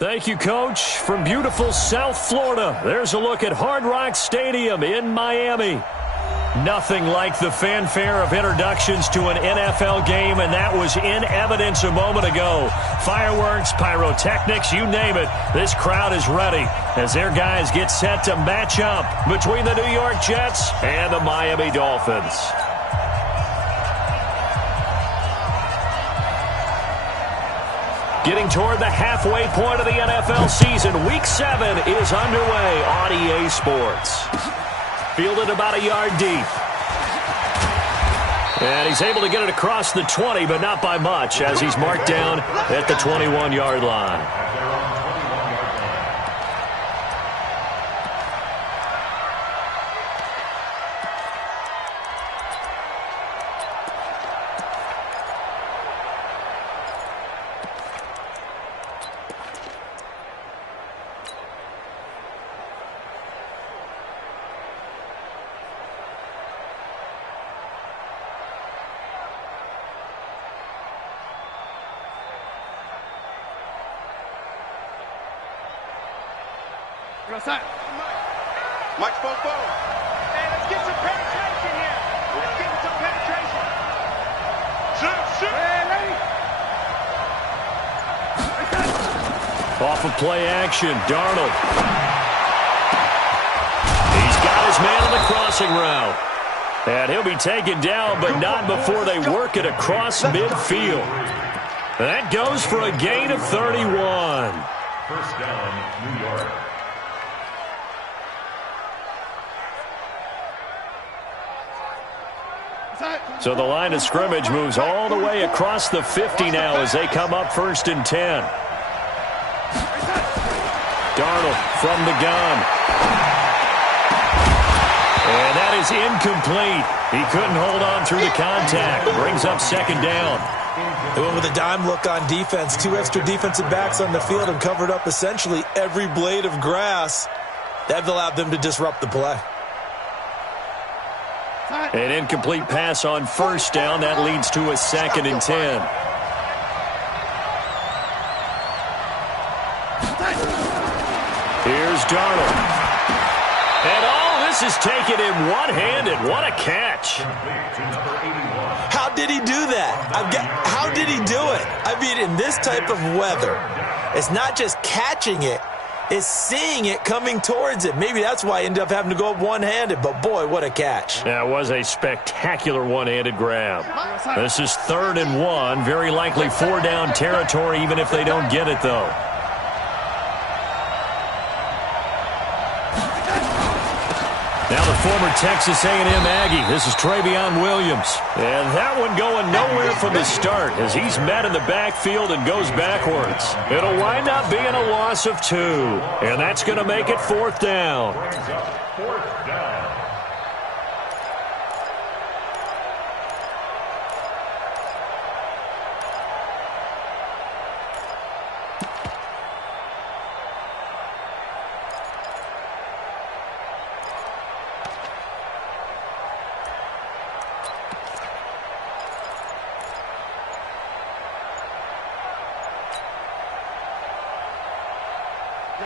Thank you, Coach. From beautiful South Florida, there's a look at Hard Rock Stadium in Miami. Nothing like the fanfare of introductions to an NFL game, and that was in evidence a moment ago. Fireworks, pyrotechnics, you name it. This crowd is ready as their guys get set to match up between the New York Jets and the Miami Dolphins. Getting toward the halfway point of the NFL season, Week 7 is underway on EA Sports. Fielded about a yard deep. And he's able to get it across the 20, but not by much, as he's marked down at the 21-yard line. Mike's both. Hey, let's get some penetration here. Let's get some penetration. Shoot. Hey, Off of play action, Darnold. He's got his man on the crossing route. And he'll be taken down, but not before they work it across midfield. That goes for a gain of 31. First down, New York. So the line of scrimmage moves all the way across the 50 now as they come up 1st and 10. Darnold from the gun. And that is incomplete. He couldn't hold on through the contact. Brings up 2nd down. They went with a dime look on defense. 2 extra defensive backs on the field and covered up essentially every blade of grass. That allowed them to disrupt the play. An incomplete pass on 1st down. That leads to a 2nd and 10. Here's Darnold. And this is taken in one-handed. What a catch. How did he do that? How did he do it? I mean, in this type of weather, it's not just catching it. Is seeing it coming towards it. Maybe that's why he ended up having to go up one-handed, but boy, what a catch. That was a spectacular one-handed grab. This is 3rd and 1, very likely 4-down territory, even if they don't get it, though. Now the former Texas A&M Aggie. This is Travion Williams. And that one going nowhere from the start as he's met in the backfield and goes backwards. It'll wind up being a loss of 2. And that's going to make it 4th down. 4th down.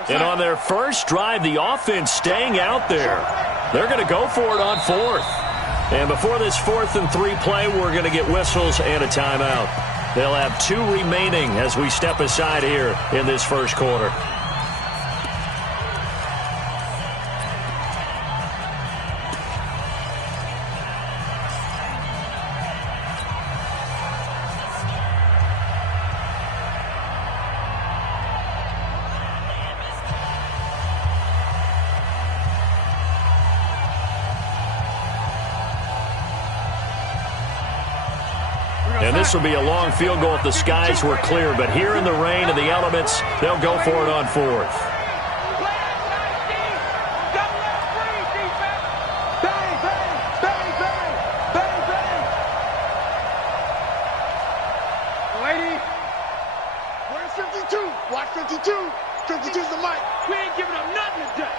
And on their first drive, the offense staying out there. They're going to go for it on 4th. And before this 4th and 3 play, we're going to get whistles and a timeout. They'll have 2 remaining as we step aside here in this first quarter. And this will be a long field goal if the skies were clear. But here in the rain and the elements, they'll go for it on 4th. Lady, where's 52? Watch 52. 52's the mic. We ain't giving up nothing today.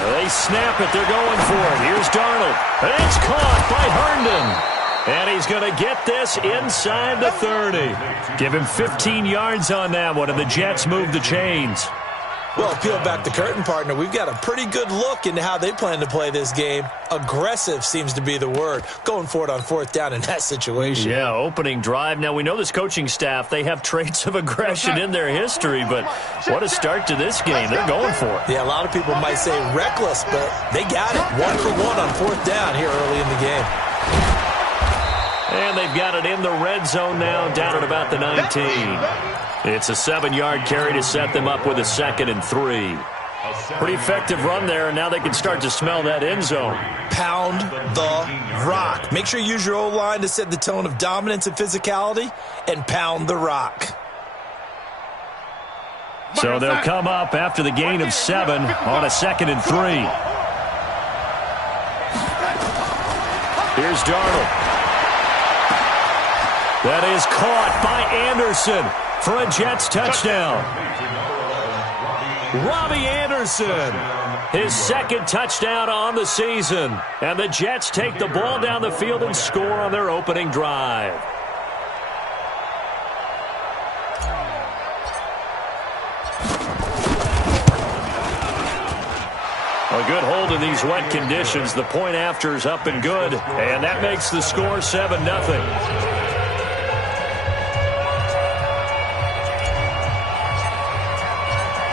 They snap it. They're going for it. Here's Darnold. And it's caught by Herndon. And he's going to get this inside the 30. Give him 15 yards on that one, and the Jets move the chains. Well, peel back the curtain, partner. We've got a pretty good look into how they plan to play this game. Aggressive seems to be the word. Going for it on fourth down in that situation. Yeah, opening drive. Now, we know this coaching staff, they have traits of aggression in their history, but what a start to this game. They're going for it. Yeah, a lot of people might say reckless, but they got it. 1 for 1 on fourth down here early in the game. And they've got it in the red zone now, down at about the 19. It's a 7-yard carry to set them up with a 2nd and 3. Pretty effective run there, and now they can start to smell that end zone. Pound the rock. Make sure you use your O-line to set the tone of dominance and physicality, and pound the rock. So they'll come up after the gain of 7 on a 2nd and 3. Here's Darnold. That is caught by Anderson for a Jets touchdown. Robbie Anderson, his 2nd touchdown on the season. And the Jets take the ball down the field and score on their opening drive. A good hold in these wet conditions. The point after is up and good. And that makes the score 7-0.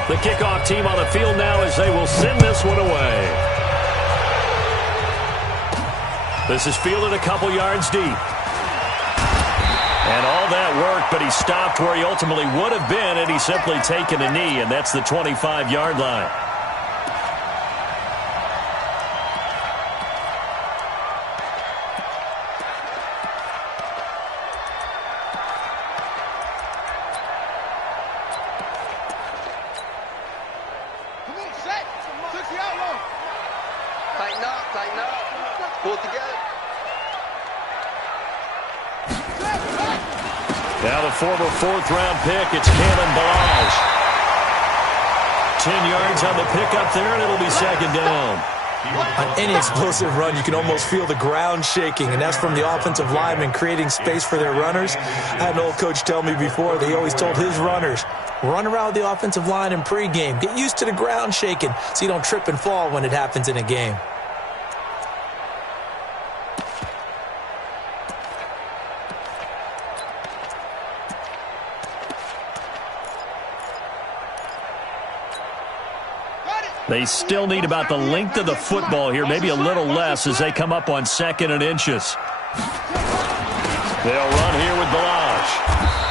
The kickoff team on the field now as they will send this one away. This is fielded a couple yards deep. And all that work, but he stopped where he ultimately would have been had he simply taken a knee, and that's the 25-yard line. Now the former 4th-round pick, it's Kalen Balaj. 10 yards on the pickup there, and it'll be 2nd down. On any explosive run, you can almost feel the ground shaking, and that's from the offensive linemen creating space for their runners. I had an old coach tell me before, he always told his runners, run around the offensive line in pregame. Get used to the ground shaking so you don't trip and fall when it happens in a game. They still need about the length of the football here, maybe a little less as they come up on 2nd and inches. They'll run here with Balaj.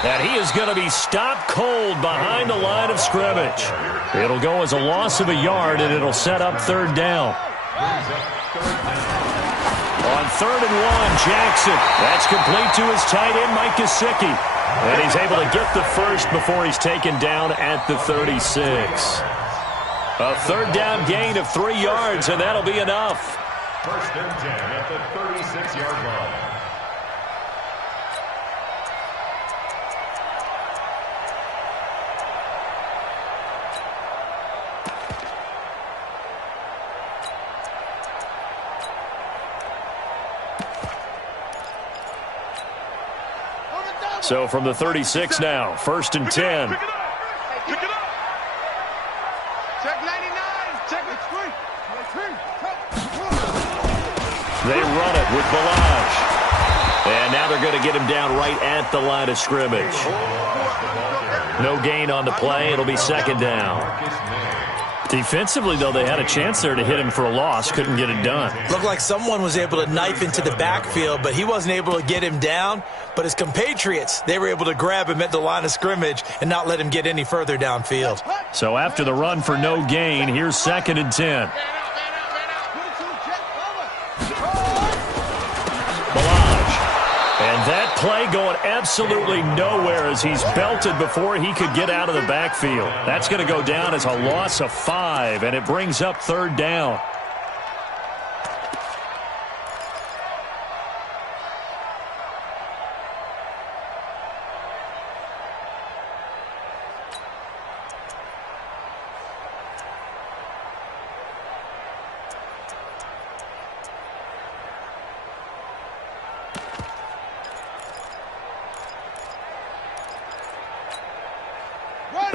And he is going to be stopped cold behind the line of scrimmage. It'll go as a loss of a yard, and it'll set up 3rd down. On 3rd and 1, Jackson. That's complete to his tight end, Mike Gesicki. And he's able to get the first before he's taken down at the 36. A 3rd down gain of 3 yards, and that'll be enough. 1st and 10 at the 36-yard line. So from the 36 now, 1st and 10. Pick it up. Check 99. Check it. They run it with Balaj. And now they're going to get him down right at the line of scrimmage. No gain on the play. It'll be 2nd down. Defensively, though, they had a chance there to hit him for a loss. Couldn't get it done. Looked like someone was able to knife into the backfield, but he wasn't able to get him down. But his compatriots, they were able to grab him at the line of scrimmage and not let him get any further downfield. So after the run for no gain, here's 2nd and 10. And that play going absolutely nowhere as he's belted before he could get out of the backfield. That's going to go down as a loss of 5, and it brings up 3rd down.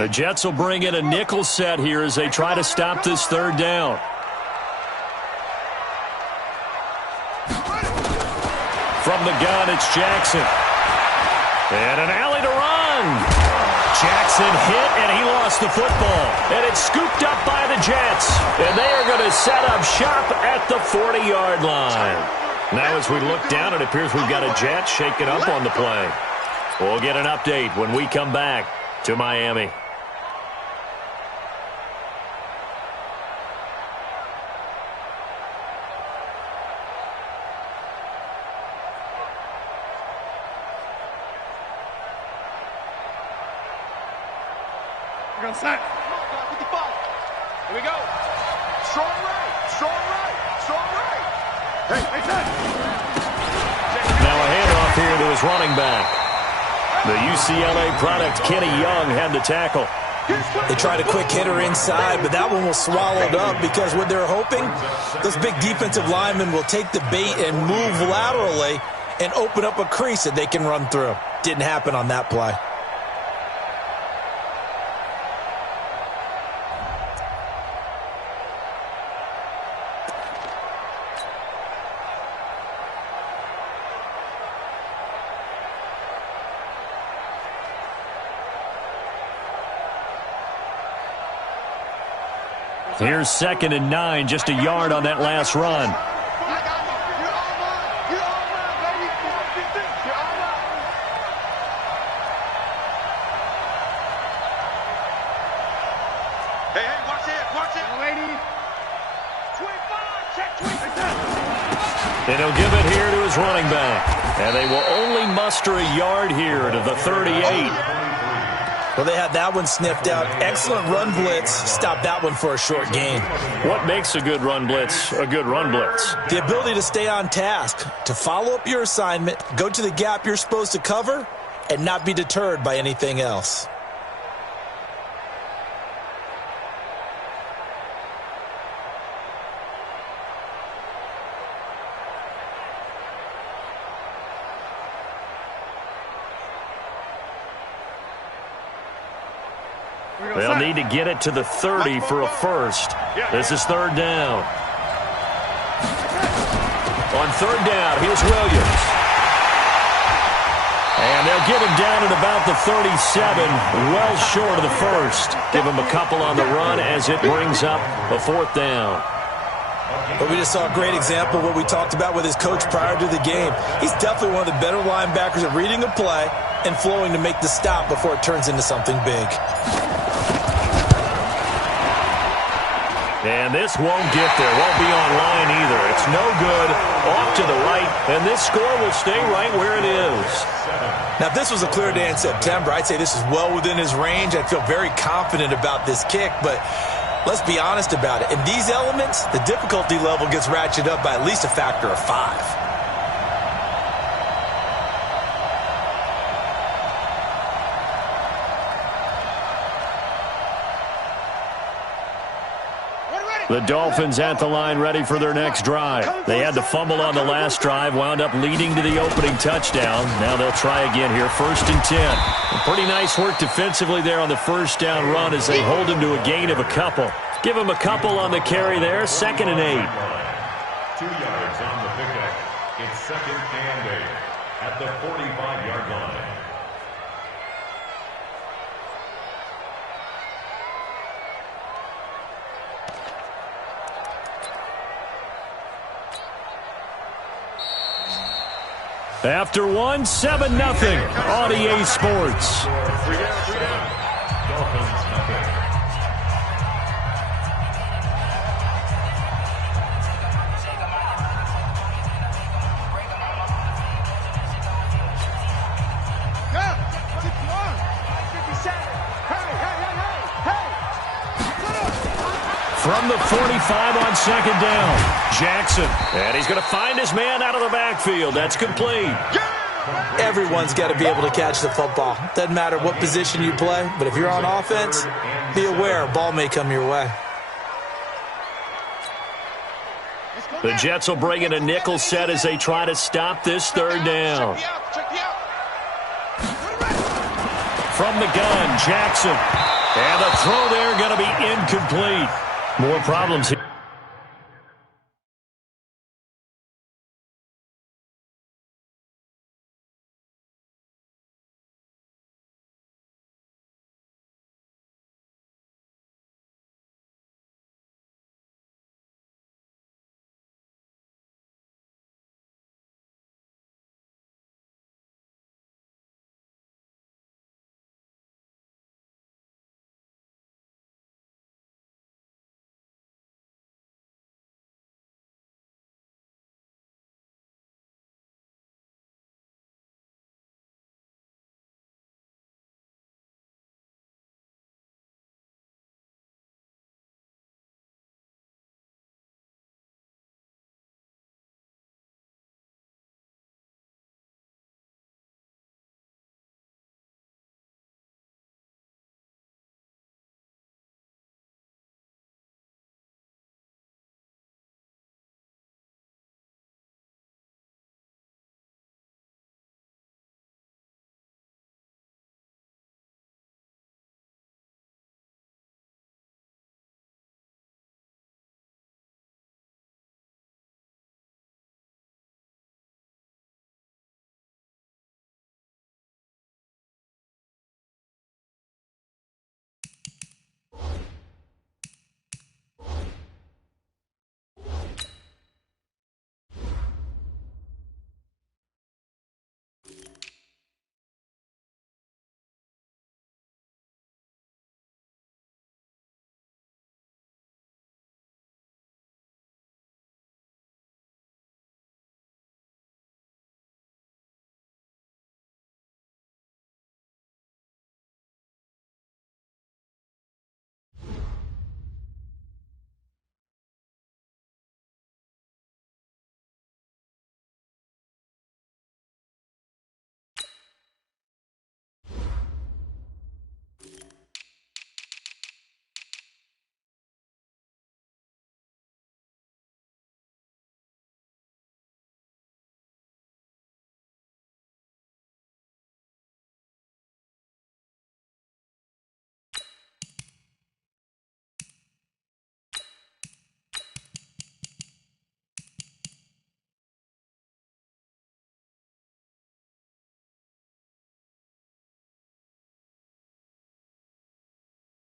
The Jets will bring in a nickel set here as they try to stop this third down. From the gun, it's Jackson. And an alley to run. Jackson hit, and he lost the football. And it's scooped up by the Jets. And they are going to set up shop at the 40-yard line. Now as we look down, it appears we've got a Jet shaking up on the play. We'll get an update when we come back to Miami. We're going to set. With the ball. Here we go. Strong right. Strong right. Strong right. Hey, set. Now a handoff here to his running back. The UCLA product, Kenny Young, had the tackle. They tried a quick hitter inside, but that one was swallowed up because what they're hoping, those big defensive linemen will take the bait and move laterally and open up a crease that they can run through. Didn't happen on that play. Here's 2nd and 9, just a yard on that last run. Hey, watch it, lady. 25, check 25. And he'll give it here to his running back. And they will only muster a yard here to the 38. Well, they had that one sniffed out. Excellent run blitz. Stopped that one for a short gain. What makes a good run blitz a good run blitz? The ability to stay on task, to follow up your assignment, go to the gap you're supposed to cover, and not be deterred by anything else. They'll need to get it to the 30 for a first. This is 3rd down. On 3rd down, here's Williams. And they'll get him down at about the 37, well short of the first. Give him a couple on the run as it brings up a 4th down. But we just saw a great example of what we talked about with his coach prior to the game. He's definitely one of the better linebackers at reading a play and flowing to make the stop before it turns into something big. And this won't get there. Won't be on line either. It's no good. Off to the right. And this score will stay right where it is. Now, if this was a clear day in September, I'd say this is well within his range. I feel very confident about this kick. But let's be honest about it. In these elements, the difficulty level gets ratcheted up by at least a factor of 5. The Dolphins at the line ready for their next drive. They had the fumble on the last drive, wound up leading to the opening touchdown. Now they'll try again here, 1st and 10. And pretty nice work defensively there on the 1st down run as they hold him to a gain of a couple. Give him a couple on the carry there, 2nd and 8. 2 yards on the pickup. It's 2nd and 8 at the 45-yard line. After one, 7-0 on EA Sports. Dolphins nothing. From the 45 on 2nd down, Jackson. And he's going to find his man out of the backfield. That's complete. Everyone's got to be able to catch the football. Doesn't matter what position you play, but if you're on offense, be aware a ball may come your way. The Jets will bring in a nickel set as they try to stop this 3rd down. From the gun, Jackson. And the throw there going to be incomplete. More problems here.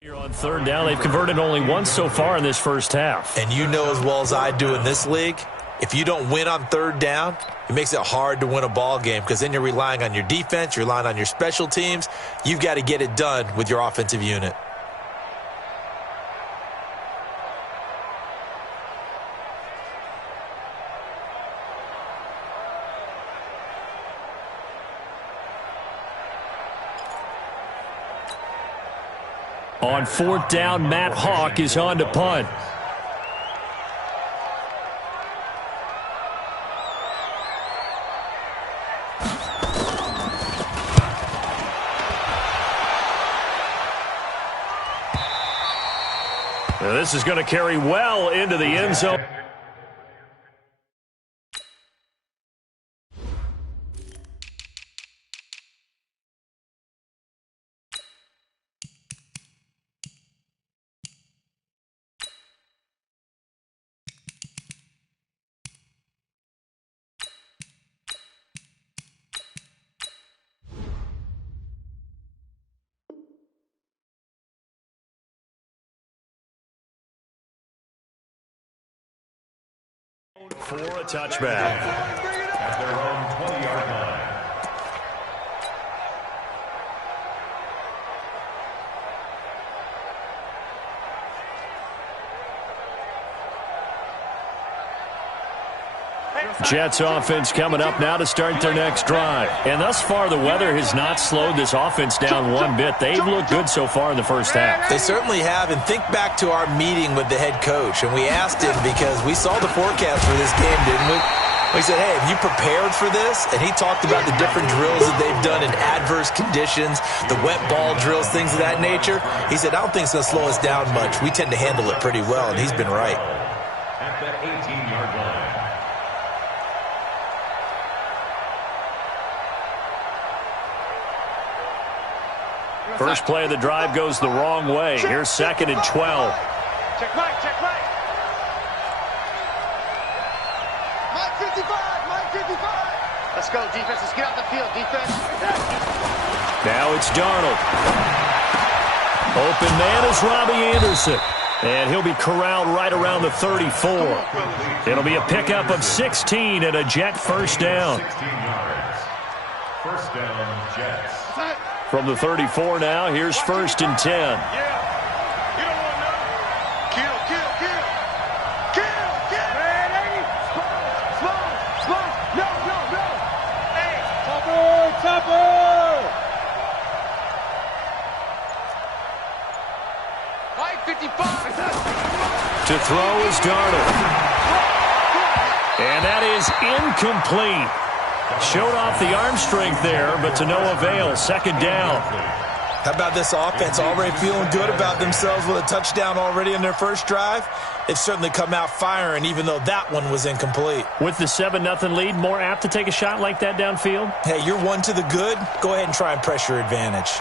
Here on third down, they've converted only once so far in this first half. And you know as well as I do in this league, if you don't win on third down, it makes it hard to win a ball game because then you're relying on your defense, you're relying on your special teams. You've got to get it done with your offensive unit. On fourth down, Matt Hawk is on to punt. Now this is going to carry well into the end zone. For a touchback. At their own 20-yard line. Jets offense coming up now to start their next drive. And thus far, the weather has not slowed this offense down one bit. They've looked good so far in the first half. They certainly have. And think back to our meeting with the head coach. And we asked him because we saw the forecast for this game, didn't we? We said, hey, have you prepared for this? And he talked about the different drills that they've done in adverse conditions, the wet ball drills, things of that nature. He said, I don't think it's going to slow us down much. We tend to handle it pretty well, and he's been right. At the 18-yard line. First play of the drive goes the wrong way. Here's 2nd and 12. Check right, check right. Mike 55, Mike 55. Let's go, defense. Let's get off the field, defense. Now it's Darnold. Open man is Robbie Anderson. And he'll be corralled right around the 34. It'll be a pickup of 16 and a Jet first down. 16 yards. First down, Jets. From the 34 now, here's 1st and 10. Yeah. You don't want none. Kill, kill, kill. Kill, kill. Man, hey. Slow. No. Hey. Topper. Mike 55. To throw is Darnold. And that is incomplete. Showed off the arm strength there, but to no avail. 2nd down. How about this offense already feeling good about themselves with a touchdown already in their first drive? They've certainly come out firing, even though that one was incomplete. With the 7-0 lead, more apt to take a shot like that downfield? Hey, you're one to the good. Go ahead and try and press your advantage.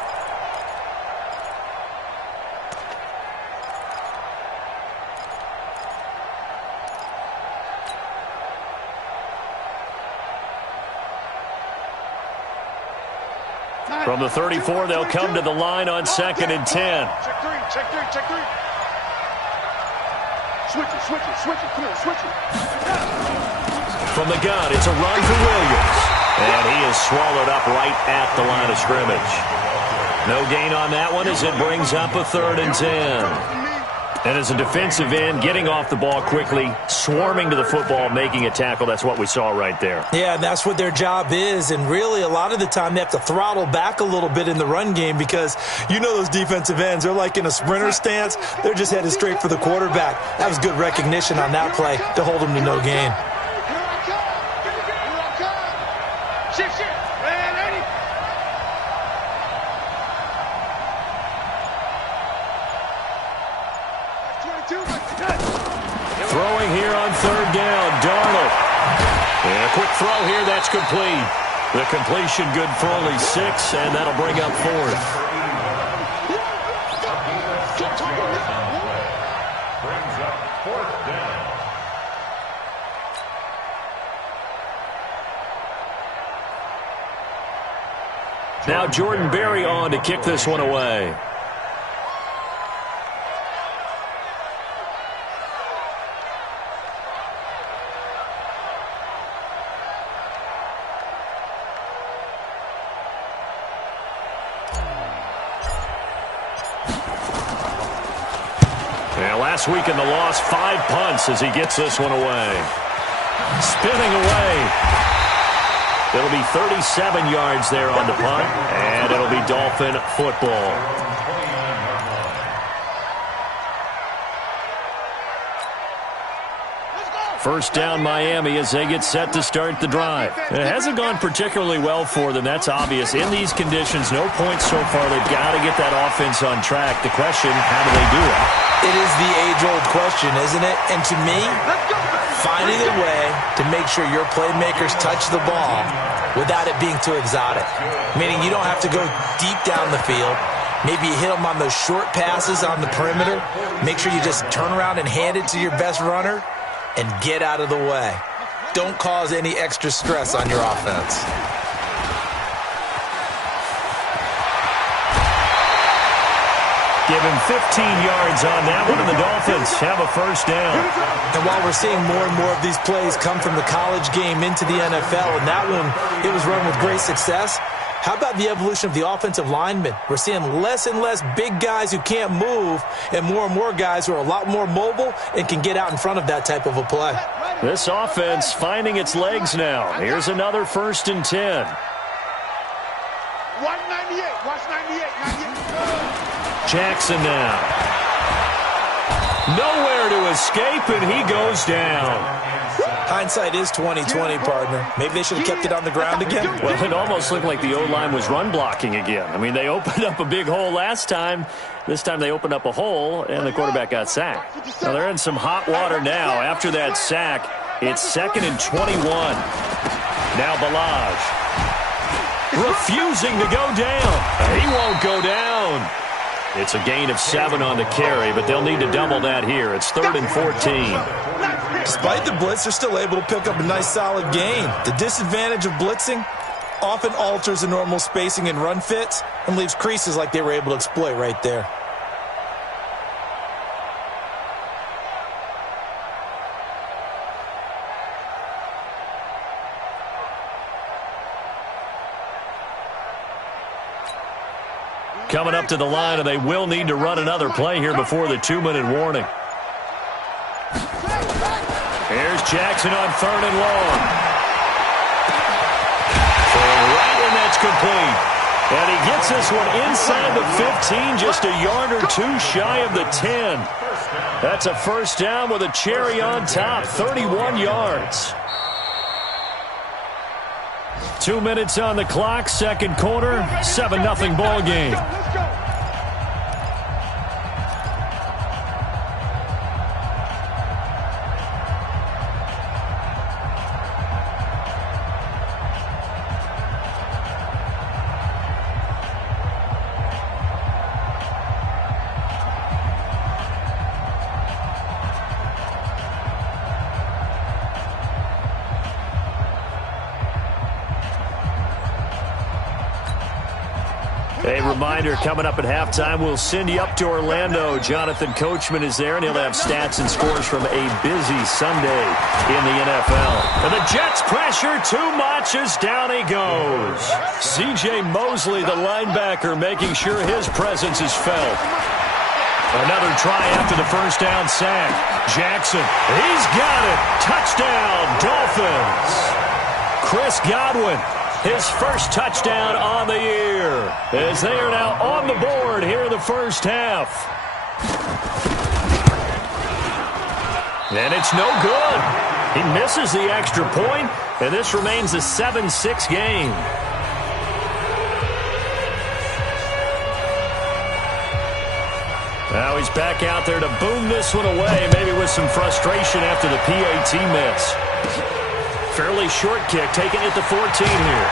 From the 34, they'll come to the line on 2nd and 10. Check three. Switch it. Come on, switch it. From the gun, it's a run for Williams. And he is swallowed up right at the line of scrimmage. No gain on that one as it brings up a 3rd and 10. And as a defensive end, getting off the ball quickly, swarming to the football, making a tackle, that's what we saw right there. Yeah, that's what their job is, and really a lot of the time they have to throttle back a little bit in the run game because you know those defensive ends, they're like in a sprinter stance. They're just headed straight for the quarterback. That was good recognition on that play to hold them to no gain. Shift. Man, ready. Throwing here on 3rd down, Darnold. And a quick throw here, that's complete. The completion good for only 6, and that'll bring up 4th. Brings up 4th down. Now Jordan Berry on to kick this one away. Last week in the loss, 5 punts as he gets this one away. Spinning away. It'll be 37 yards there on the punt, and it'll be Dolphin football. First down Miami as they get set to start the drive. It hasn't gone particularly well for them, that's obvious. In these conditions, no points so far. They've got to get that offense on track. The question, how do they do it? It is the age-old question, isn't it? And to me, finding a way to make sure your playmakers touch the ball without it being too exotic. Meaning you don't have to go deep down the field. Maybe you hit them on those short passes on the perimeter. Make sure you just turn around and hand it to your best runner and get out of the way. Don't cause any extra stress on your offense. Give him 15 yards on that one, and the Dolphins have a first down. And while we're seeing more and more of these plays come from the college game into the NFL, and that one, it was run with great success, how about the evolution of the offensive linemen? We're seeing less and less big guys who can't move and more guys who are a lot more mobile and can get out in front of that type of a play. This offense finding its legs now. Here's another 1st and 10. Watch 98. Watch 98. Jackson now. Nowhere to escape, and he goes down. Hindsight is 20/20, partner. Maybe they should have kept it on the ground again. Well, it almost looked like the O-line was run blocking again. I mean, they opened up a big hole last time. This time they opened up a hole, and the quarterback got sacked. Now they're in some hot water now. After that sack, it's 2nd and 21. Now Balaj. refusing to go down. He won't go down. It's a gain of 7 on the carry, but they'll need to double that here. It's 3rd and 14. Despite the blitz, they're still able to pick up a nice solid gain. The disadvantage of blitzing often alters the normal spacing and run fits and leaves creases like they were able to exploit right there. Coming up to the line, and they will need to run another play here before the 2-minute warning. Here's Jackson on 3rd and long. Right, and that's complete. And he gets this one inside the 15, just a yard or 2 shy of the 10. That's a first down with a cherry on top, 31 yards. 2 minutes on the clock, second quarter, 7-0 ball game. A reminder, coming up at halftime, we'll send you up to Orlando. Jonathan Coachman is there, and he'll have stats and scores from a busy Sunday in the NFL. And the Jets pressure too much as down he goes. C.J. Mosley, the linebacker, making sure his presence is felt. Another try after the first down sack. Jackson, he's got it. Touchdown, Dolphins. Chris Godwin, his first touchdown on the year, as they are now on the board here in the first half. And it's no good. He misses the extra point, and this remains a 7-6 game. Now he's back out there to boom this one away, maybe with some frustration after the PAT miss. Fairly short kick, taking it to 14 here.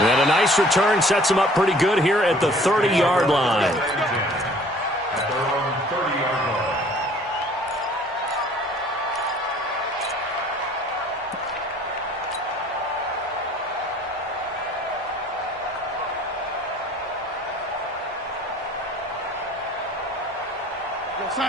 And a nice return sets him up pretty good here at the 30-yard line. At their own 30-yard line.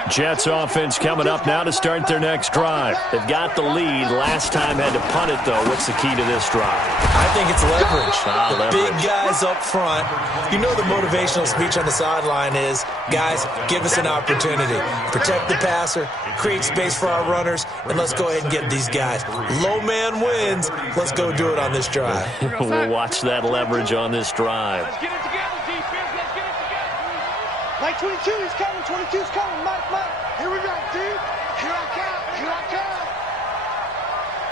Jets offense coming up now to start their next drive. They've got the lead. Last time had to punt it, though. What's the key to this drive? I think it's leverage. Leverage. Big guys up front. You know the motivational speech on the sideline is, guys, give us an opportunity. Protect the passer, create space for our runners, and let's go ahead and get these guys. Low man wins. Let's go do it on this drive. We'll watch that leverage on this drive. Let's get it together, defense. Let's get it together. Mike 22, he's coming. 22's coming. Mike. Here we go, dude. Here I come.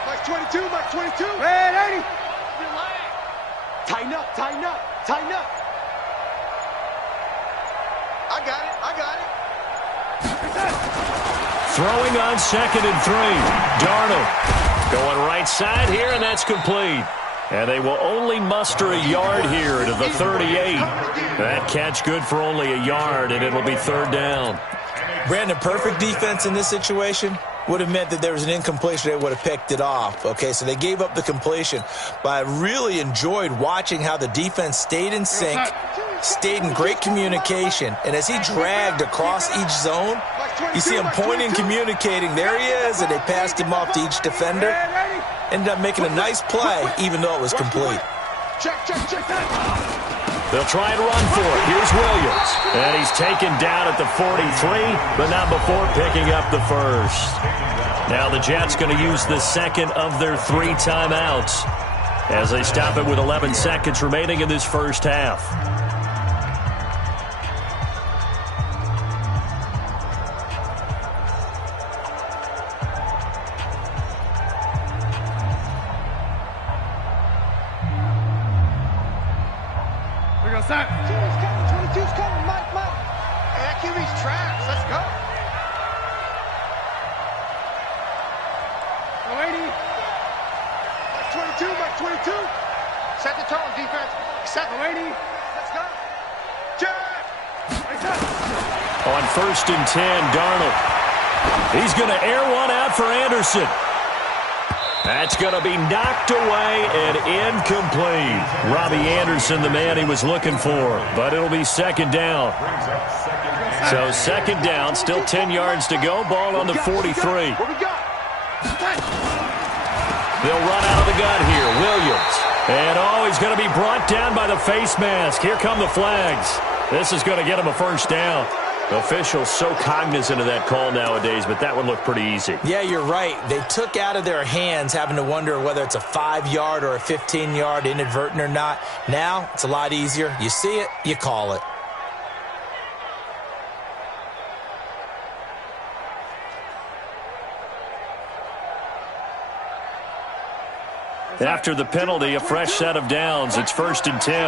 Mike 22, Mike 22. Red 80. Relax. Tighten up. I got it. Throwing on 2nd and 3. Darnold going right side here, and that's complete. And they will only muster a yard here to the 38. That catch good for only a yard, and it'll be 3rd down. Brandon, perfect defense in this situation would have meant that there was an incompletion. They would have picked it off. Okay, so they gave up the completion. But I really enjoyed watching how the defense stayed in sync, stayed in great communication. And as he dragged across each zone, you see him pointing, communicating. There he is, and they passed him off to each defender. Ended up making a nice play, even though it was complete. Check that. They'll try and run for it. Here's Williams. And he's taken down at the 43, but not before picking up the first. Now the Jets going to use the second of their 3 timeouts as they stop it with 11 seconds remaining in this first half. Side. 22's coming, Mike. Hey, that QB's tracks. Let's go. 80. Mike 22. Set the tone, defense. Set the lady. Let's go. Jack. On 1st and 10, Darnold. He's going to air one out for Anderson. That's going to be knocked away and incomplete. Robbie Anderson, the man he was looking for, but it'll be 2nd down. So 2nd down, still 10 yards to go. Ball on the 43. What we got? They'll run out of the gun here. Williams. And, he's going to be brought down by the face mask. Here come the flags. This is going to get him a 1st down. Officials so cognizant of that call nowadays, but that would look pretty easy. Yeah, you're right. They took out of their hands having to wonder whether it's a 5-yard or a 15-yard inadvertent or not. Now, it's a lot easier. You see it, you call it. After the penalty, a fresh set of downs. It's 1st and 10.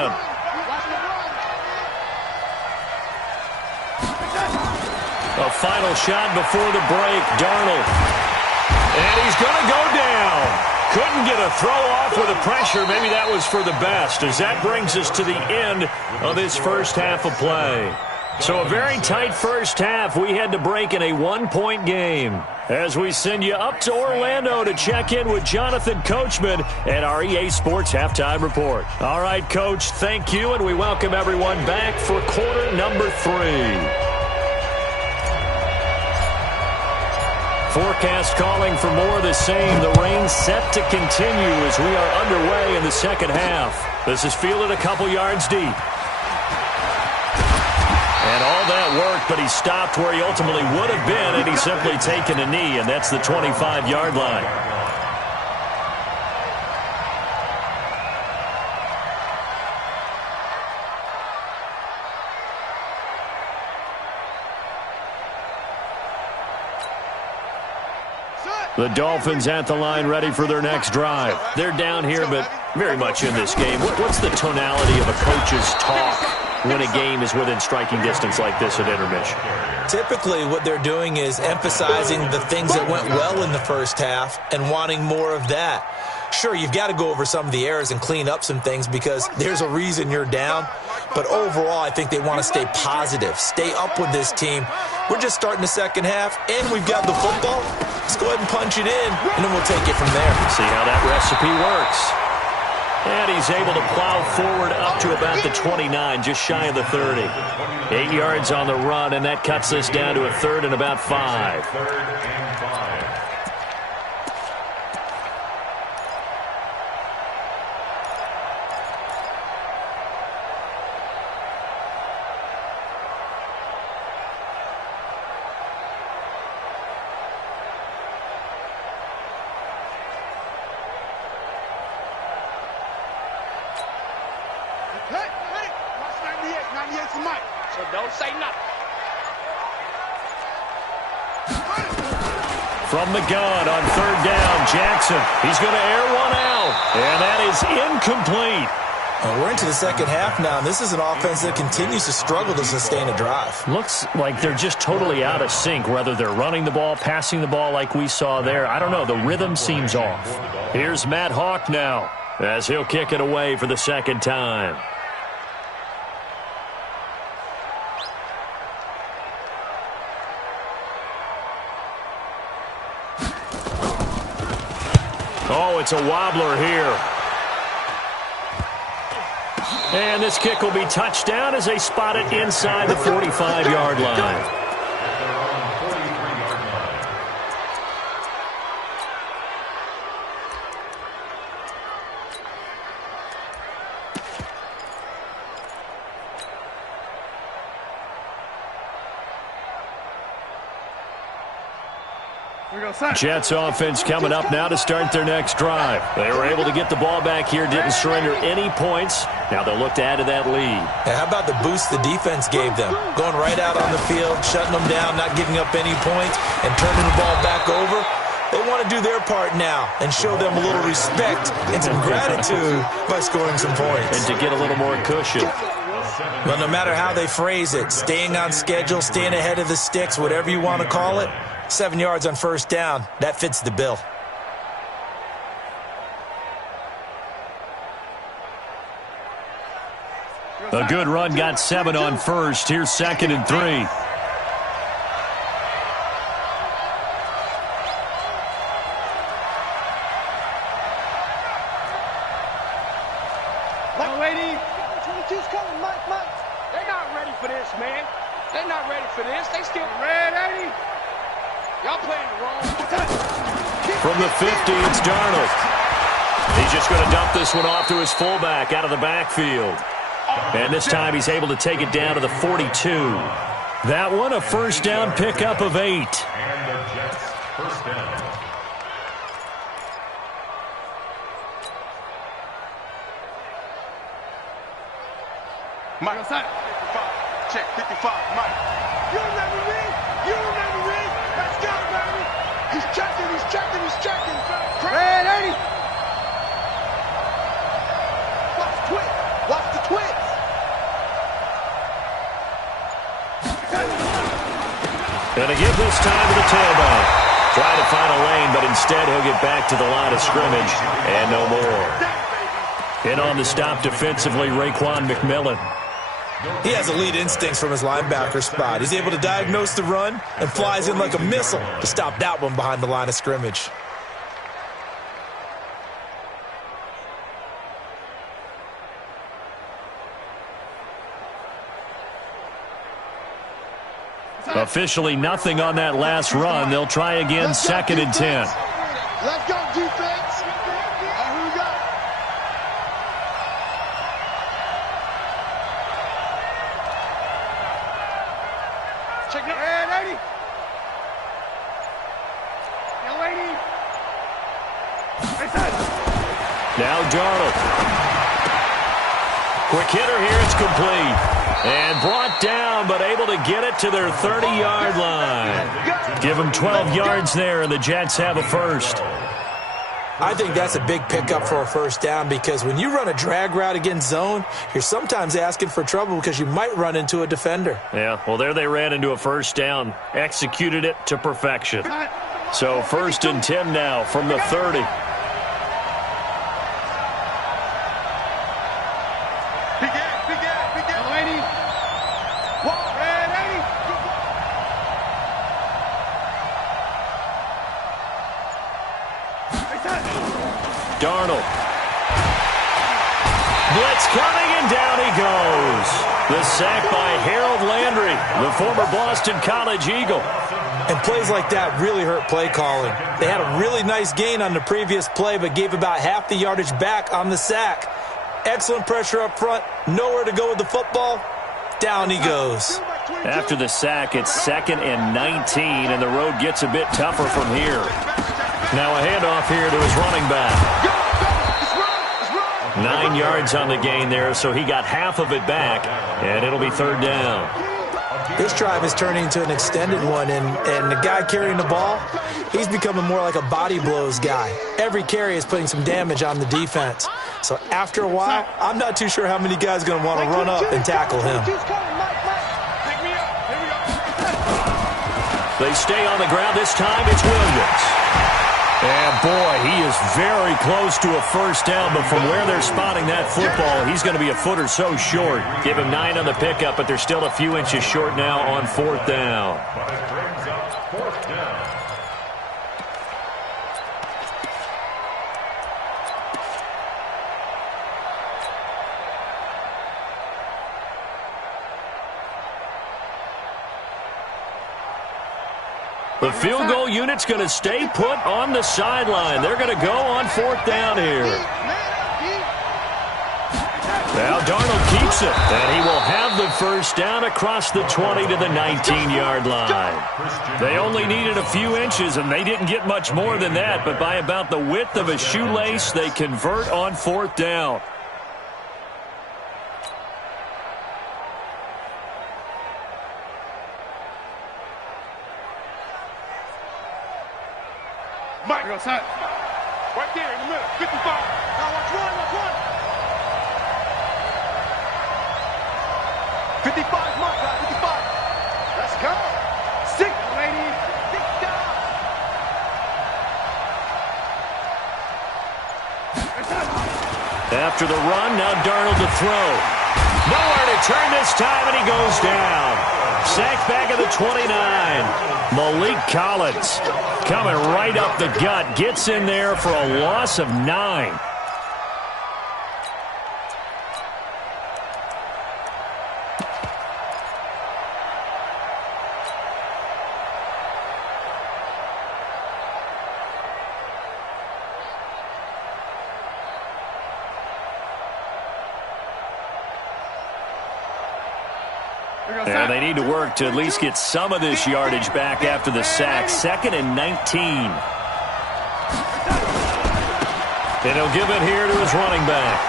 A final shot before the break. Darnold. And he's going to go down. Couldn't get a throw off with the pressure. Maybe that was for the best, as that brings us to the end of this first half of play. So a very tight first half. We had to break in a 1-point game. As we send you up to Orlando to check in with Jonathan Coachman at our EA Sports Halftime Report. All right, Coach, thank you, and we welcome everyone back for quarter number 3. Forecast calling for more of the same. The rain set to continue as we are underway in the second half. This is fielded a couple yards deep. And all that worked, but he stopped where he ultimately would have been, and he's simply taken a knee, and that's the 25-yard line. The Dolphins at the line ready for their next drive. They're down here, but very much in this game. What's the tonality of a coach's talk when a game is within striking distance like this at intermission? Typically, what they're doing is emphasizing the things that went well in the first half and wanting more of that. Sure, you've got to go over some of the errors and clean up some things because there's a reason you're down. But overall, I think they want to stay positive, stay up with this team. We're just starting the second half, and we've got the football. Let's go ahead and punch it in, and then we'll take it from there. See how that recipe works. And he's able to plow forward up to about the 29, just shy of the 30. 8 yards on the run, and that cuts us down to a 3rd and about 5. From the gun on 3rd down, Jackson. He's going to air one out, and that is incomplete. We're into the second half now, and this is an offense that continues to struggle to sustain a drive. Looks like they're just totally out of sync, whether they're running the ball, passing the ball like we saw there. I don't know. The rhythm seems off. Here's Matt Hawk now as he'll kick it away for the second time. Oh, it's a wobbler here. And this kick will be touchdown as they spot it inside the 45-yard line. Jets offense coming up now to start their next drive. They were able to get the ball back here, didn't surrender any points. Now they'll look to add to that lead. How about the boost the defense gave them? Going right out on the field, shutting them down, not giving up any points, and turning the ball back over. They want to do their part now and show them a little respect and some gratitude by scoring some points. And to get a little more cushion. Well, no matter how they phrase it, staying on schedule, staying ahead of the sticks, whatever you want to call it, 7 yards on 1st down, that fits the bill. A good run got 7 on first. Here's 2nd and 3. Lady, 22's coming, Mike. They're not ready for this, man. They're not ready for this. They still red 80. Y'all playing the wrong. From the 50, it's Darnold. He's just going to dump this one off to his fullback out of the backfield. And this time he's able to take it down to the 42. That one a first down pickup of 8. And the Jets first down. Mike, 55. Check, 55. Mike. You remember me? Let's go, baby. He's checking. Red 80. Watch the twitch. Going to give this time to the tailback. Try to find a lane, but instead he'll get back to the line of scrimmage and no more. In on the stop defensively, Raekwon McMillan. He has elite instincts from his linebacker spot. He's able to diagnose the run and flies in like a missile to stop that one behind the line of scrimmage. Officially nothing on that last run. They'll try again, 2nd and 10. Let's go, defense. Here we go. Check it out. Red 80. Yo, 80. Now Darnold. Quick hitter here, it's complete. And brought down, but able to get it to their 30-yard line. Give them 12 yards there, and the Jets have a first. I think that's a big pickup for a first down because when you run a drag route against zone, you're sometimes asking for trouble because you might run into a defender. Yeah, well, there they ran into a first down. Executed it to perfection. So 1st and 10 now from the 30. Darnold. Blitz coming, and down he goes. The sack by Harold Landry, the former Boston College Eagle. And plays like that really hurt play calling. They had a really nice gain on the previous play, but gave about half the yardage back on the sack. Excellent pressure up front, nowhere to go with the football. Down he goes. After the sack, it's 2nd and 19, and the road gets a bit tougher from here. Now a handoff here to his running back. 9 yards on the gain there, so he got half of it back, and it'll be 3rd down. This drive is turning into an extended one, and the guy carrying the ball, he's becoming more like a body blows guy. Every carry is putting some damage on the defense. So after a while, I'm not too sure how many guys are going to want to run up and tackle him. They stay on the ground. This time it's Williams. And, boy, he is very close to a first down, but from where they're spotting that football, he's going to be a foot or so short. Give him 9 on the pickup, but they're still a few inches short now on 4th down. But it brings up 4th down. The field goal unit's going to stay put on the sideline. They're going to go on 4th down here. Now Darnold keeps it, and he will have the first down across the 20 to the 19-yard line. They only needed a few inches, and they didn't get much more than that, but by about the width of a shoelace, they convert on 4th down. Mike, outside. Right there in the middle, 55. Now watch one. 55, Mike, 55. Let's go. 6, lady. 6 down. After the run, now Darnold to throw. Nowhere to turn this time, and he goes down. Sacked back at the 29. Malik Collins coming right up the gut. Gets in there for a loss of 9. And they need to work to at least get some of this yardage back after the sack. 2nd and 19. And he'll give it here to his running back.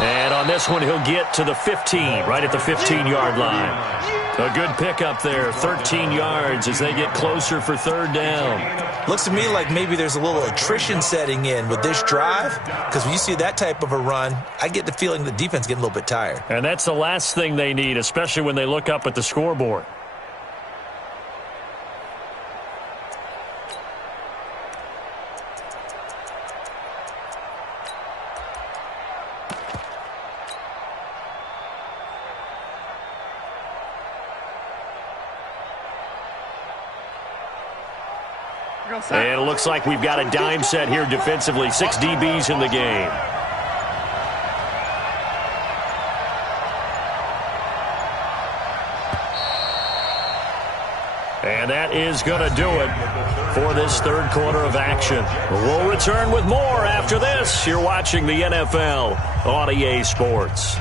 And on this one, he'll get to the 15, right at the 15-yard line. A good pickup there, 13 yards as they get closer for 3rd down. Looks to me like maybe there's a little attrition setting in with this drive, because when you see that type of a run, I get the feeling the defense getting a little bit tired. And that's the last thing they need, especially when they look up at the scoreboard. And it looks like we've got a dime set here defensively. 6 DBs in the game. And that is going to do it for this 3rd quarter of action. We'll return with more after this. You're watching the NFL on EA Sports.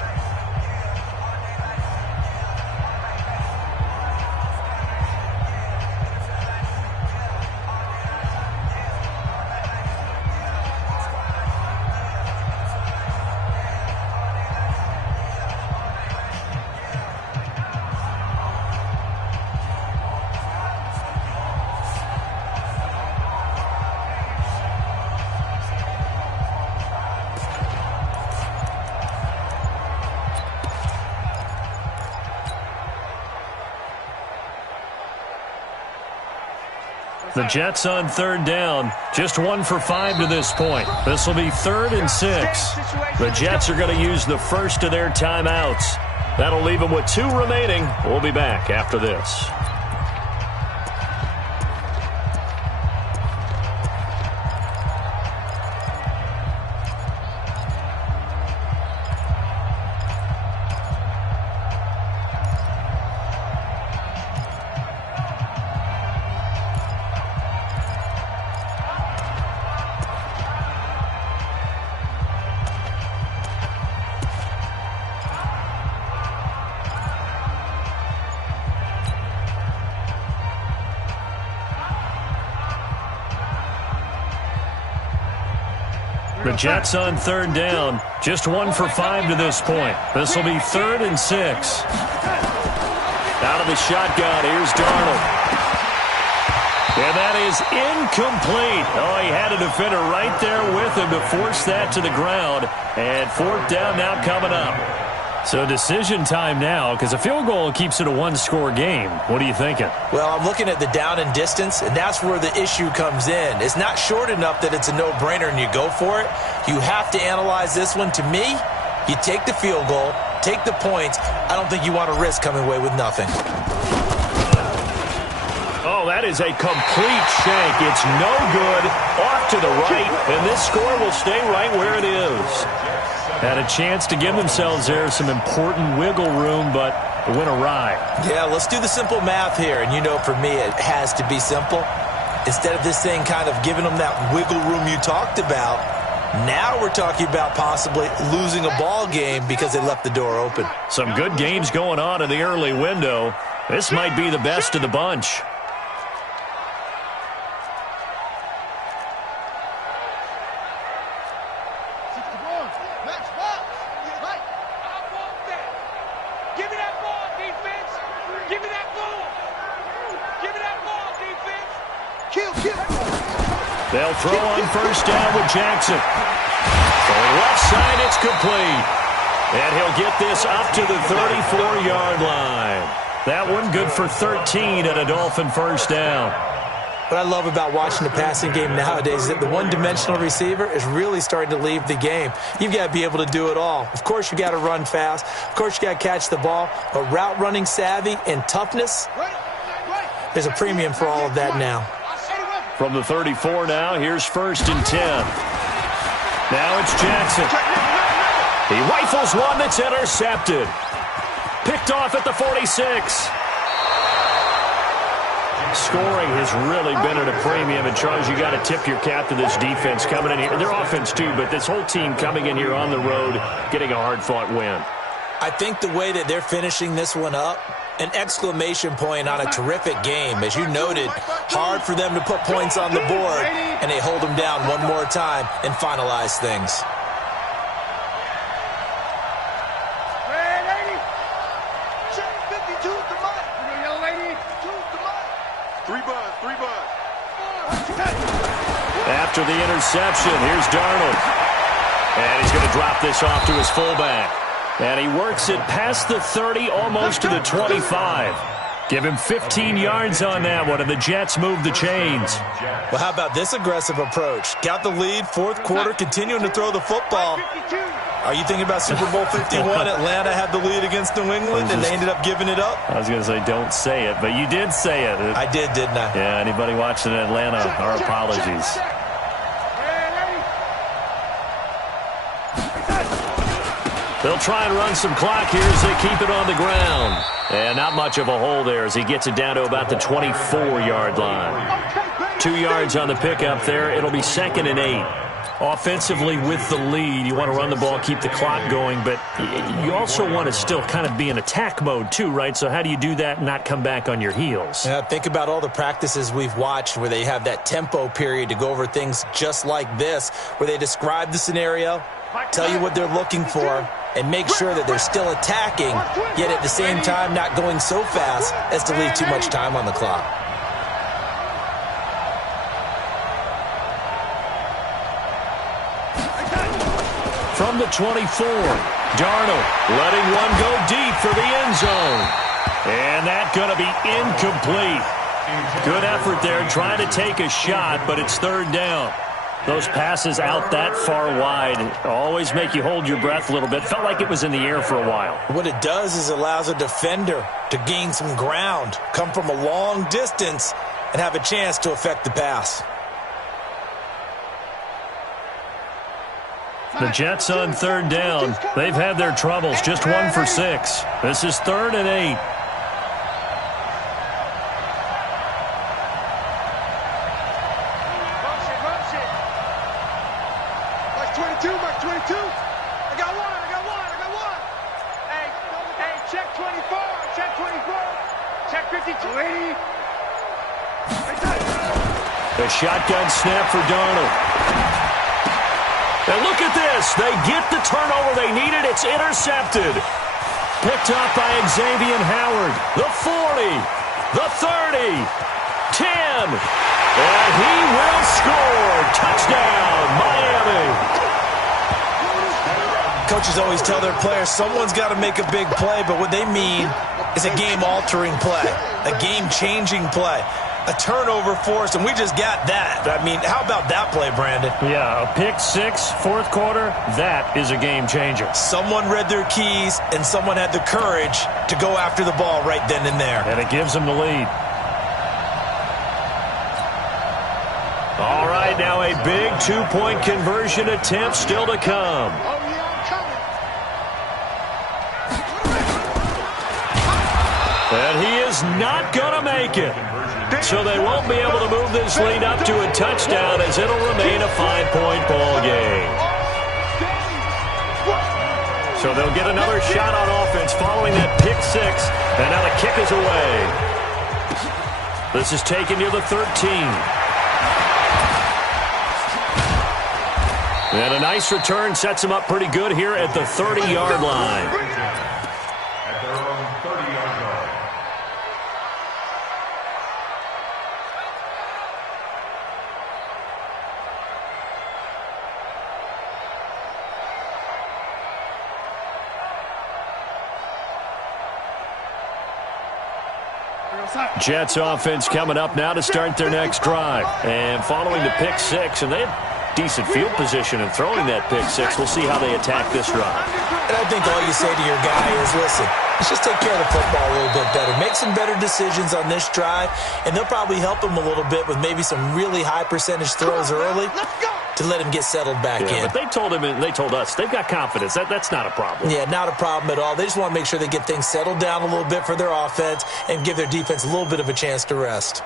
The Jets on 3rd down. Just 1 for 5 to this point. This will be 3rd and 6. The Jets are going to use the first of their timeouts. That'll leave them with 2 remaining. We'll be back after this. The Jets on 3rd down. Just 1 for 5 to this point. This will be 3rd and 6. Out of the shotgun, here's Darnold. And that is incomplete. Oh, he had a defender right there with him to force that to the ground. And 4th down now coming up. So decision time now, because a field goal keeps it a 1-score game. What are you thinking? Well, I'm looking at the down and distance, and that's where the issue comes in. It's not short enough that it's a no-brainer and you go for it. You have to analyze this one. To me, you take the field goal, take the points. I don't think you want to risk coming away with nothing. Oh, that is a complete shank. It's no good. Off to the right, and this score will stay right where it is. Had a chance to give themselves there some important wiggle room, but it went awry. Yeah, let's do the simple math here. And you know, for me, it has to be simple. Instead of this thing kind of giving them that wiggle room you talked about, now we're talking about possibly losing a ball game because they left the door open. Some good games going on in the early window. This might be the best of the bunch. They'll throw on 1st down with Jackson. To the left side, it's complete. And he'll get this up to the 34-yard line. That one good for 13 at a Dolphin 1st down. What I love about watching the passing game nowadays is that the one-dimensional receiver is really starting to leave the game. You've got to be able to do it all. Of course, you got to run fast. Of course, you got to catch the ball. But route running savvy and toughness, there's a premium for all of that now. From the 34 now, here's 1st and 10. Now it's Jackson. He rifles one that's intercepted. Picked off at the 46. Scoring has really been at a premium, and Charles, you got to tip your cap to this defense coming in here. Their offense too, but this whole team coming in here on the road, getting a hard-fought win. I think the way that they're finishing this one up, an exclamation point on a terrific game. As you noted, hard for them to put points on the board, and they hold them down one more time and finalize things. After the interception, here's Darnold. And he's going to drop this off to his fullback. And he works it past the 30, almost to the 25. Give him 15 yards on that one, and the Jets move the chains. Well, how about this aggressive approach? Got the lead, fourth quarter, continuing to throw the football. Are you thinking about Super Bowl 51? Atlanta had the lead against New England, and they ended up giving it up? I was going to say, don't say it, but you did say it. I did, didn't I? Yeah, anybody watching Atlanta, our apologies. They'll try and run some clock here as they keep it on the ground. And not much of a hole there as he gets it down to about the 24-yard line. 2 yards on the pickup there. It'll be 2nd and 8. Offensively with the lead, you want to run the ball, keep the clock going, but you also want to still kind of be in attack mode too, right? So how do you do that and not come back on your heels? Yeah, think about all the practices we've watched where they have that tempo period to go over things just like this, where they describe the scenario, tell you what they're looking for, and make sure that they're still attacking, yet at the same time not going so fast as to leave too much time on the clock. From the 24, Darnold letting one go deep for the end zone. And that's going to be incomplete. Good effort there trying to take a shot, but it's 3rd down. Those passes out that far wide always make you hold your breath a little bit. Felt like it was in the air for a while. What it does is allows a defender to gain some ground, come from a long distance, and have a chance to affect the pass. The Jets on 3rd down. They've had their troubles, just 1 for 6. This is 3rd and 8. Mark 22, Mark 22. I got one. Hey, check 24, check 24, check 52. The shotgun snap for Darnold. And look at this. They get the turnover they needed. It's intercepted. Picked up by Xavier Howard. The 40. The 30. 10. And he will score. Touchdown, Miami. Coaches always tell their players someone's got to make a big play, but what they mean is a game-altering play, a game-changing play. A turnover force, and we just got that. I mean, how about that play, Brandon? Yeah, a pick 6, 4th quarter, that is a game changer. Someone read their keys, and someone had the courage to go after the ball right then and there. And it gives them the lead. All right, now a big 2-point conversion attempt still to come. And he is not going to make it. So they won't be able to move this lead up to a touchdown as it'll remain a 5-point ball game. So they'll get another shot on offense following that pick 6. And now the kick is away. This is taken near the 13. And a nice return sets him up pretty good here at the 30-yard line. Jets offense coming up now to start their next drive. And following the pick six, and they had decent field position and throwing that pick six. We'll see how they attack this drive. And I think all you say to your guy is, listen, let's just take care of the football a little bit better. Make some better decisions on this drive, and they'll probably help him a little bit with maybe some really high percentage throws early to let him get settled back in. But they told him, and they told us, they've got confidence. That's not a problem. Yeah, not a problem at all. They just want to make sure they get things settled down a little bit for their offense and give their defense a little bit of a chance to rest.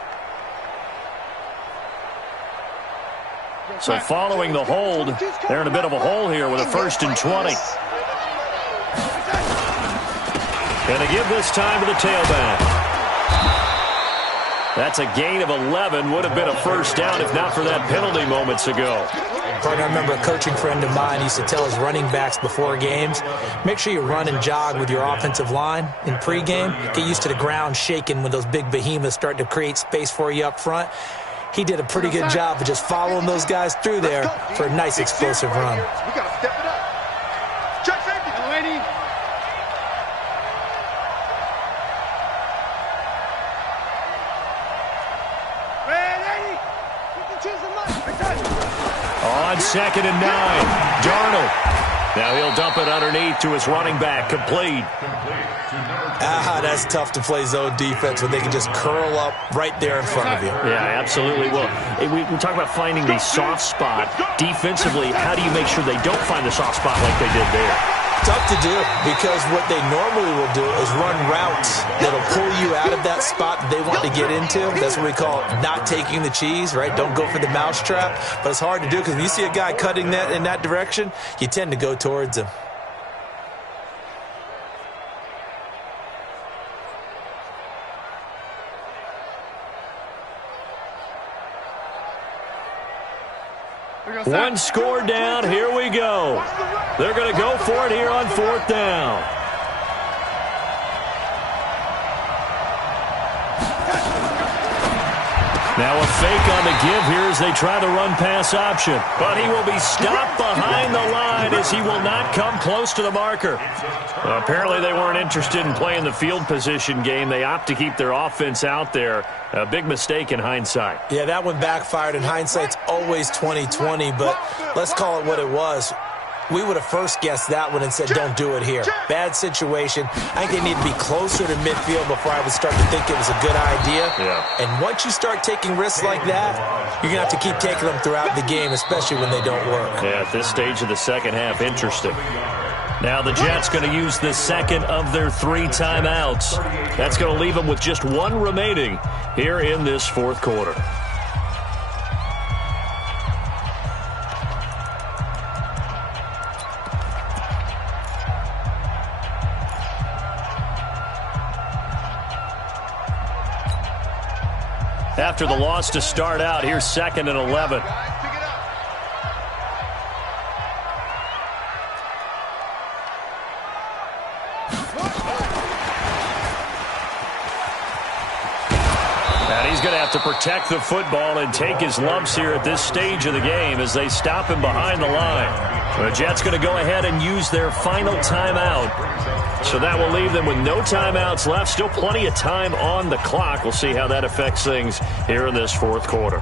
So following the hold, they're in a bit of a hole here with a 1st and 20. Going to give this time to the tailback. That's a gain of 11. Would have been a first down if not for that penalty moments ago. Partner, I remember a coaching friend of mine used to tell his running backs before games, make sure you run and jog with your offensive line in pregame. Get used to the ground shaking when those big behemoths start to create space for you up front. He did a pretty good job of just following those guys through there for a nice explosive run. We got to step it up. Check safety. Lady. On 2nd and 9, Darnold. Now he'll dump it underneath to his running back, complete. That's tough to play zone defense when they can just curl up right there in front of you. Yeah, absolutely. Well, we talk about finding the soft spot. Defensively, how do you make sure they don't find the soft spot like they did there? Tough to do because what they normally will do is run routes that'll pull you out of that spot that they want to get into. That's what we call not taking the cheese, right? Don't go for the mousetrap. But it's hard to do because when you see a guy cutting that in that direction, you tend to go towards him. One score down. Here we go. They're going to go for it here on 4th down. Now a fake on the give here as they try the run-pass option. But he will be stopped behind the line as he will not come close to the marker. Well, apparently they weren't interested in playing the field position game. They opt to keep their offense out there. A big mistake in hindsight. Yeah, that one backfired. In hindsight's always 20/20, but let's call it what it was. We would have first guessed that one and said, don't do it here. Bad situation. I think they need to be closer to midfield before I would start to think it was a good idea. Yeah. And once you start taking risks like that, you're going to have to keep taking them throughout the game, especially when they don't work. Yeah, at this stage of the second half, interesting. Now the Jets going to use the second of their 3 timeouts. That's going to leave them with just 1 remaining here in this 4th quarter. After the loss to start out, here's 2nd and 11. And he's going to have to protect the football and take his lumps here at this stage of the game as they stop him behind the line. The Jets going to go ahead and use their final timeout. So that will leave them with no timeouts left. Still plenty of time on the clock. We'll see how that affects things here in this 4th quarter.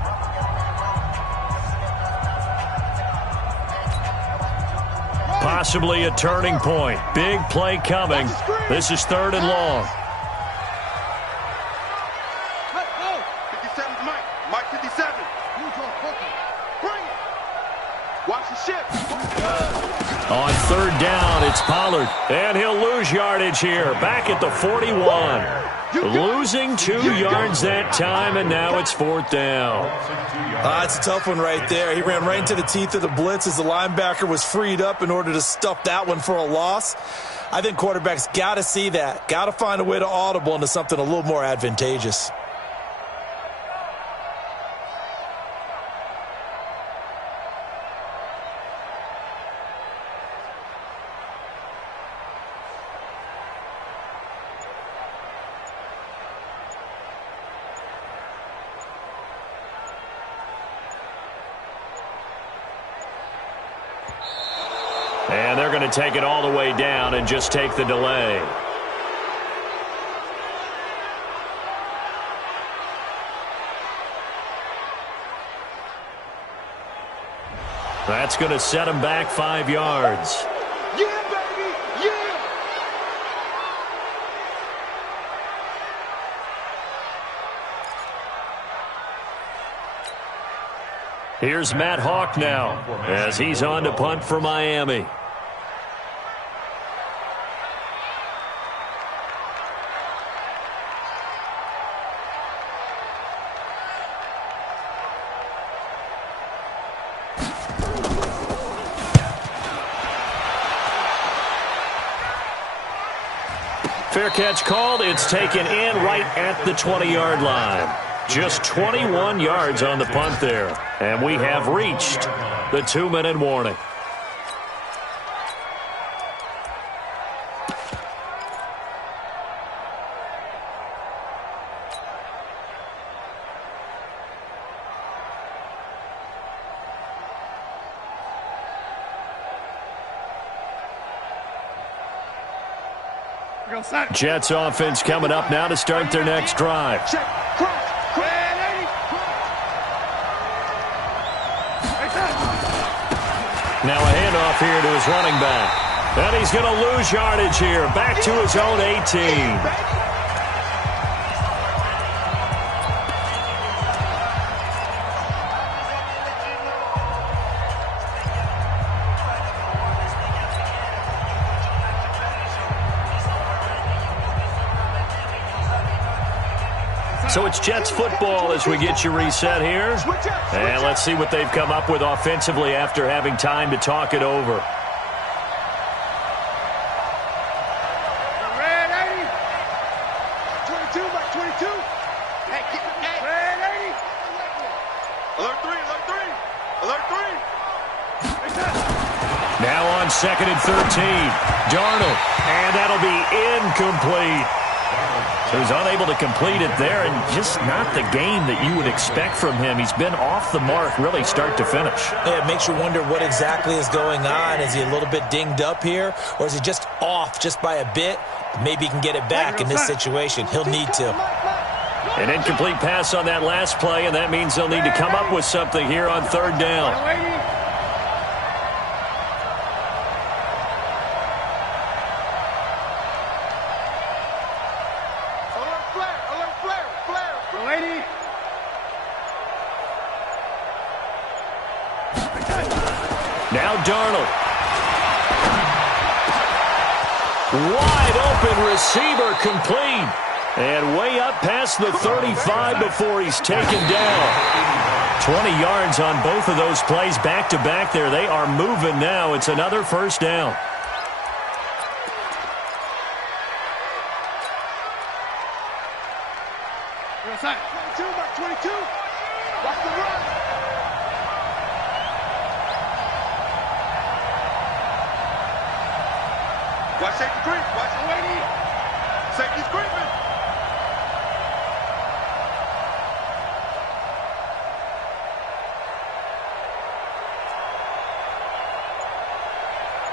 Possibly a turning point. Big play coming. This is 3rd and long. 57's Mike. Mike 57. Bring it. Watch the ship. On 3rd down, it's Pollard. And he'll lose yardage here. Back at the 41. Losing 2 yards that time, and now it's 4th down. It's a tough one right there. He ran right into the teeth of the blitz as the linebacker was freed up in order to stuff that one for a loss. I think quarterbacks got to see that. Got to find a way to audible into something a little more advantageous. And they're going to take it all the way down and just take the delay. That's going to set him back 5 yards. Yeah, baby, yeah. Here's Matt Hawk now as he's on to punt for Miami. Fair catch called. It's taken in right at the 20-yard line. Just 21 yards on the punt there. And we have reached the 2-minute warning. Jets offense coming up now to start their next drive. Now a handoff here to his running back. And he's going to lose yardage here. Back to his own 18. So it's Jets football as we get you reset here. And let's see what they've come up with offensively after having time to talk it over. Red 80. 22, by 22. Hey, Red 80. Alert 3, alert 3. Alert 3. Now on 2nd and 13. Darnold. And that'll be incomplete. He was unable to complete it there, and just not the game that you would expect from him. He's been off the mark really start to finish. Yeah, it makes you wonder what exactly is going on. Is he a little bit dinged up here, or is he just off just by a bit? Maybe he can get it back in this situation. He'll need to. An incomplete pass on that last play, and that means they'll need to come up with something here on 3rd down. Now Darnold. Wide open receiver complete. And way up past the 35 before he's taken down. 20 yards on both of those plays back-to-back there. They are moving now. It's another 1st down. You're outside. 22, by 22. Watch the run. Watch safety creep. Watch the lady. Safety's creeping.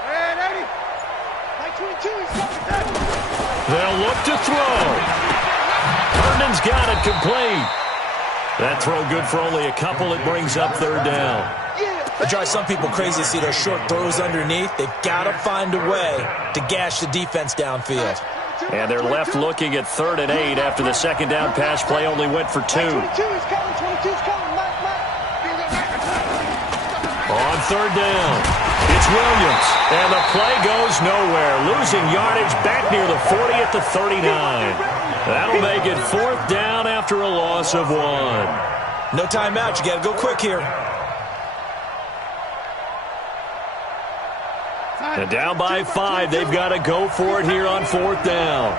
Red 80. Like 22. He's coming. They'll look to throw. Herndon's got it complete. That throw good for only a couple. It brings up 3rd down. It drives some people crazy to see those short throws underneath. They've got to find a way to gash the defense downfield. And they're left looking at 3rd and 8 after the 2nd down pass play only went for 2. 22's coming. 22's coming. On 3rd down, it's Williams. And the play goes nowhere. Losing yardage back near the 40 at the 39. That'll make it 4th down after a loss of 1. No timeout. You got to go quick here. And down by 5, they've got to go for it here on 4th down.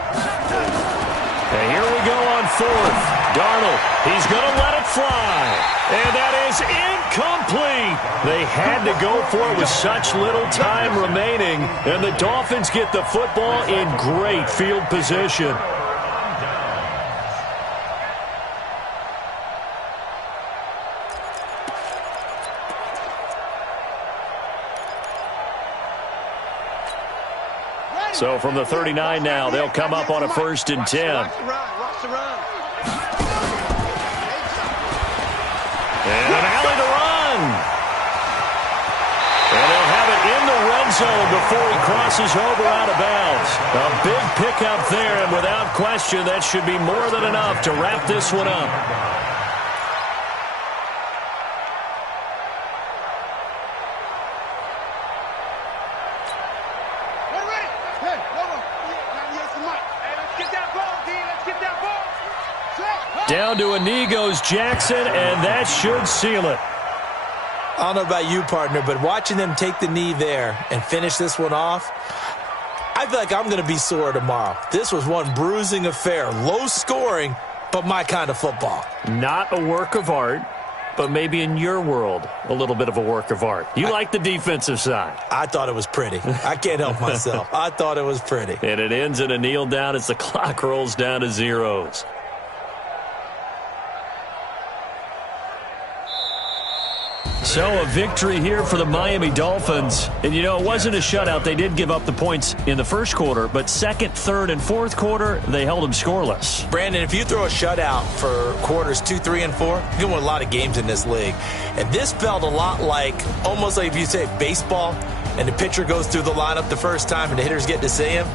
And here we go on 4th. Darnold, he's going to let it fly. And that is incomplete. They had to go for it with such little time remaining. And the Dolphins get the football in great field position. So from the 39 now, they'll come up on a 1st and 10. Watch the run. And an alley to run. end zone before he crosses over out of bounds. A big pickup there, and without question, that should be more than enough to wrap this one up. Down to a knee goes Jackson, and that should seal it. I don't know about you, partner, but watching them take the knee there and finish this one off, I feel like I'm going to be sore tomorrow. This was one bruising affair. Low scoring, but my kind of football. Not a work of art, but maybe in your world, a little bit of a work of art. You like the defensive side. I thought it was pretty. I can't help myself. I thought it was pretty. And it ends in a kneel down as the clock rolls down to zeros. So a victory here for the Miami Dolphins. And, you know, it wasn't a shutout. They did give up the points in the first quarter, but second, third, and fourth quarter, they held them scoreless. Brandon, if you throw a shutout for quarters 2, 3, and 4, you can win a lot of games in this league. And this felt a lot like, almost like if you say baseball, and the pitcher goes through the lineup the first time and the hitters get to see him,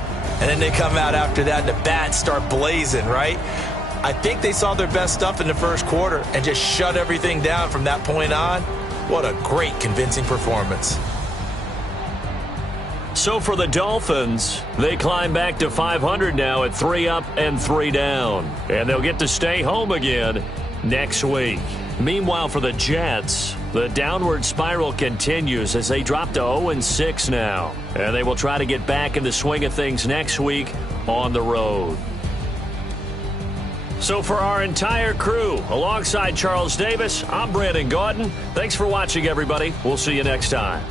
and then they come out after that and the bats start blazing, right? I think they saw their best stuff in the first quarter and just shut everything down from that point on. What a great, convincing performance. So for the Dolphins, they climb back to 500 now at 3 up and 3 down. And they'll get to stay home again next week. Meanwhile, for the Jets, the downward spiral continues as they drop to 0-6 now. And they will try to get back in the swing of things next week on the road. So for our entire crew, alongside Charles Davis, I'm Brandon Gaudin. Thanks for watching, everybody. We'll see you next time.